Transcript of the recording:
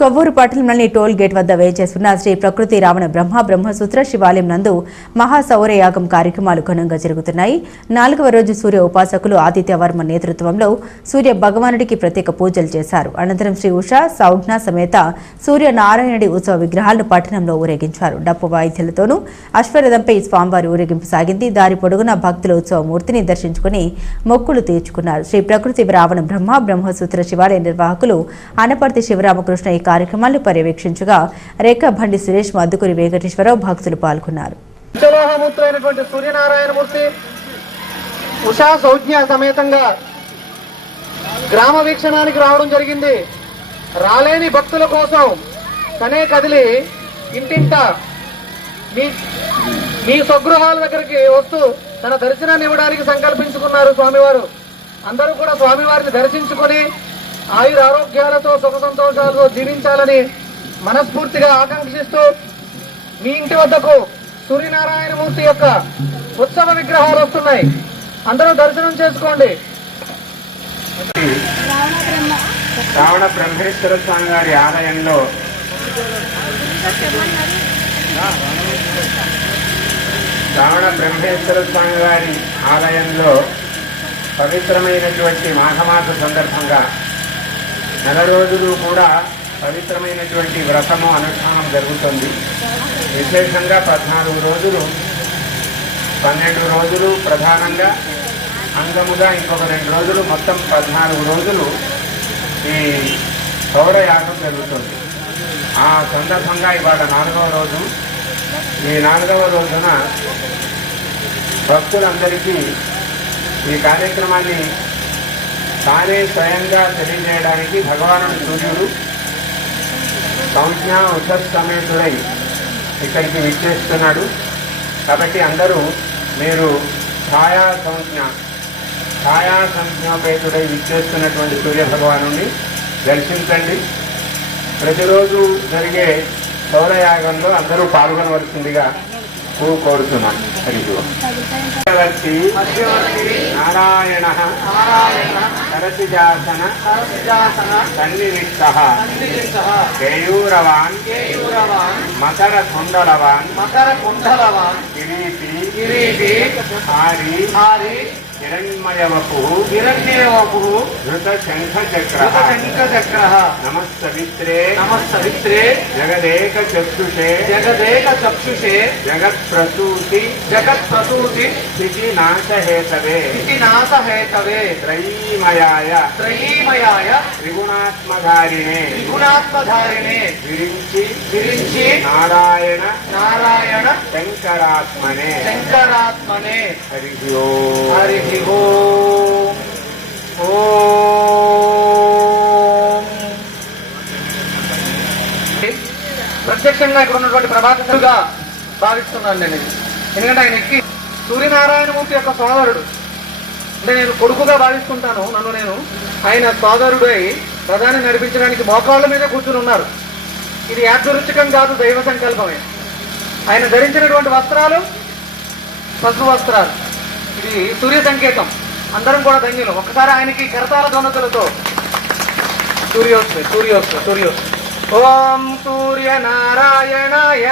కొవ్వూరు పట్టణంలోని toll gate వద్ద వేచేస్తున్న శ్రీ ప్రకృతి రావణ బ్రహ్మ బ్రహ్మసూత్ర శివాలయం నందు మహాసౌరయాగం కార్యక్రమాలు ఘనంగా జరుగుతున్నాయి. నాలుగవ రోజు సూర్య ఉపాసకులు ఆదిత్యవర్మ నేతృత్వంలో సూర్య భగవానుడికి ప్రత్యేక పూజలు చేశారు. అనంతరం శ్రీ ఉష సౌజ్ఞ సమేత సూర్య నారాయణుడి ఉత్సవ విగ్రహాలను పట్టణంలో ఊరేగించారు. డప్పు వాయిద్యులతోనూ అశ్వరథంపై స్వామివారి ఊరేగింపు సాగింది. దారి పొడుగున భక్తుల ఉత్సవ మూర్తిని దర్శించుకుని మొక్కులు తీర్చుకున్నారు. శ్రీ ప్రకృతి రావణ బ్రహ్మ బ్రహ్మసూత్ర శివాలయ నిర్వాహకులు అనపర్తి శివరామకృష్ణ కార్యక్రమాలు పర్యవేక్షించగా రేఖా బండి సురేష్ మద్దుకూరి వెంకటేశ్వరరావు భక్తులు పాల్గొన్నారు. సూర్యనారాయణమూర్తి ఉషా సౌజ్ఞ సమేతంగా గ్రామ వీక్షణానికి రావడం జరిగింది. రాలేని భక్తుల కోసం తనే కదిలి ఇంటింట మీ మీ స్వగృహాల దగ్గరికి వస్తూ తన దర్శనాన్ని ఇవ్వడానికి సంకల్పించుకున్నారు స్వామివారు. అందరూ కూడా స్వామివారిని దర్శించుకొని ఆయుర ఆరోగ్యాలతో సుఖ సంతోషాలతో జీవించాలని మనస్ఫూర్తిగా ఆకాంక్షిస్తూ మీ ఇంటి వద్దకు సూర్యనారాయణమూర్తి యొక్క ఉత్సవ విగ్రహాలు వస్తున్నాయి. అందరూ దర్శనం చేసుకోండి. రావణ బ్రహ్మేశ్వర స్వామి వారి ఆలయంలో రావణ బ్రహ్మేశ్వర స్వామి వారి ఆలయంలో పవిత్రమైనటువంటి మాఘమాస సందర్భంగా నెల రోజులు కూడా పవిత్రమైనటువంటి వ్రతము అనుష్ఠానం జరుగుతుంది. విశేషంగా పద్నాలుగు రోజులు పన్నెండు రోజులు ప్రధానంగా అంగముగా ఇంకొక రెండు రోజులు మొత్తం పద్నాలుగు రోజులు ఈ సౌరయాగం జరుగుతుంది. ఆ సందర్భంగా ఇవాళ నాలుగవ రోజు ఈ నాలుగవ రోజున భక్తులందరికీ ఈ కార్యక్రమాన్ని తానే స్వయంగా తెలియజేయడానికి భగవానుడు సూర్యుడు సంజ్ఞ సమేతుడై ఇక్కడికి విచ్చేస్తున్నాడు. కాబట్టి అందరూ మీరు ఛాయా సంజ్ఞ ఛాయా సంజ్ఞాపేతుడై విచ్చేస్తున్నటువంటి సూర్య భగవాను దర్శించండి. ప్రతిరోజు జరిగే సౌరయాగంలో అందరూ పాల్గొనవలసిందిగా కోరుతున్నాను హరి. మధ్యవర్తి నారాయణ. సరసిజాసన సన్నివిష్ట. కేయూరవాన్ మకర కుండలవాన్ మకర కుండలవాన్ కిరీటి కిరీటి హారి హారి హిరణ్మయవపు హిరణ్యేవపు ధృత శంఖ చక్ర శంఖ చక్ర నమస్తవిత్రే నమస్తవిత్రే జగదేక చక్షుషే జగదేక చక్షుషే జగత్ ప్రసూతి జగత్ ప్రసూతి స్థితి నాశహేతవే ఇతి నాశహేతవే త్రయీమయాయ త్రయీమయాయ త్రిగుణాత్మధారిణే త్రిగుణాత్మధారిణే విరించి విరించి నారాయణ నారాయణ ఓం. ప్రత్యక్షంగా ఇక్కడ ఉన్నటువంటి ప్రభాతంగా భావిస్తున్నాను నేను. ఇది. ఎందుకంటే ఆయన ఎక్కి సూర్యనారాయణమూర్తి యొక్క సోదరుడు. అంటే నేను కొడుకుగా భావిస్తుంటాను నన్ను నేను. ఆయన సోదరుడై ప్రధాని నడిపించడానికి మోకాళ్ళ మీద కూర్చుని ఉన్నారు. ఇది యాదృచ్ఛికం కాదు దైవ సంకల్పమే. ఆయన ధరించినటువంటి వస్త్రాలు పసుపు వస్త్రాలు. ఇది సూర్య సంకేతం. అందరం కూడా ధన్యులు. ఒక్కసారి ఆయనకి కరతాల ధ్వనుతులతో సూర్యోత్సవ సూర్యోత్సవ సూర్యోత్సవ ఓం సూర్య నారాయణాయ.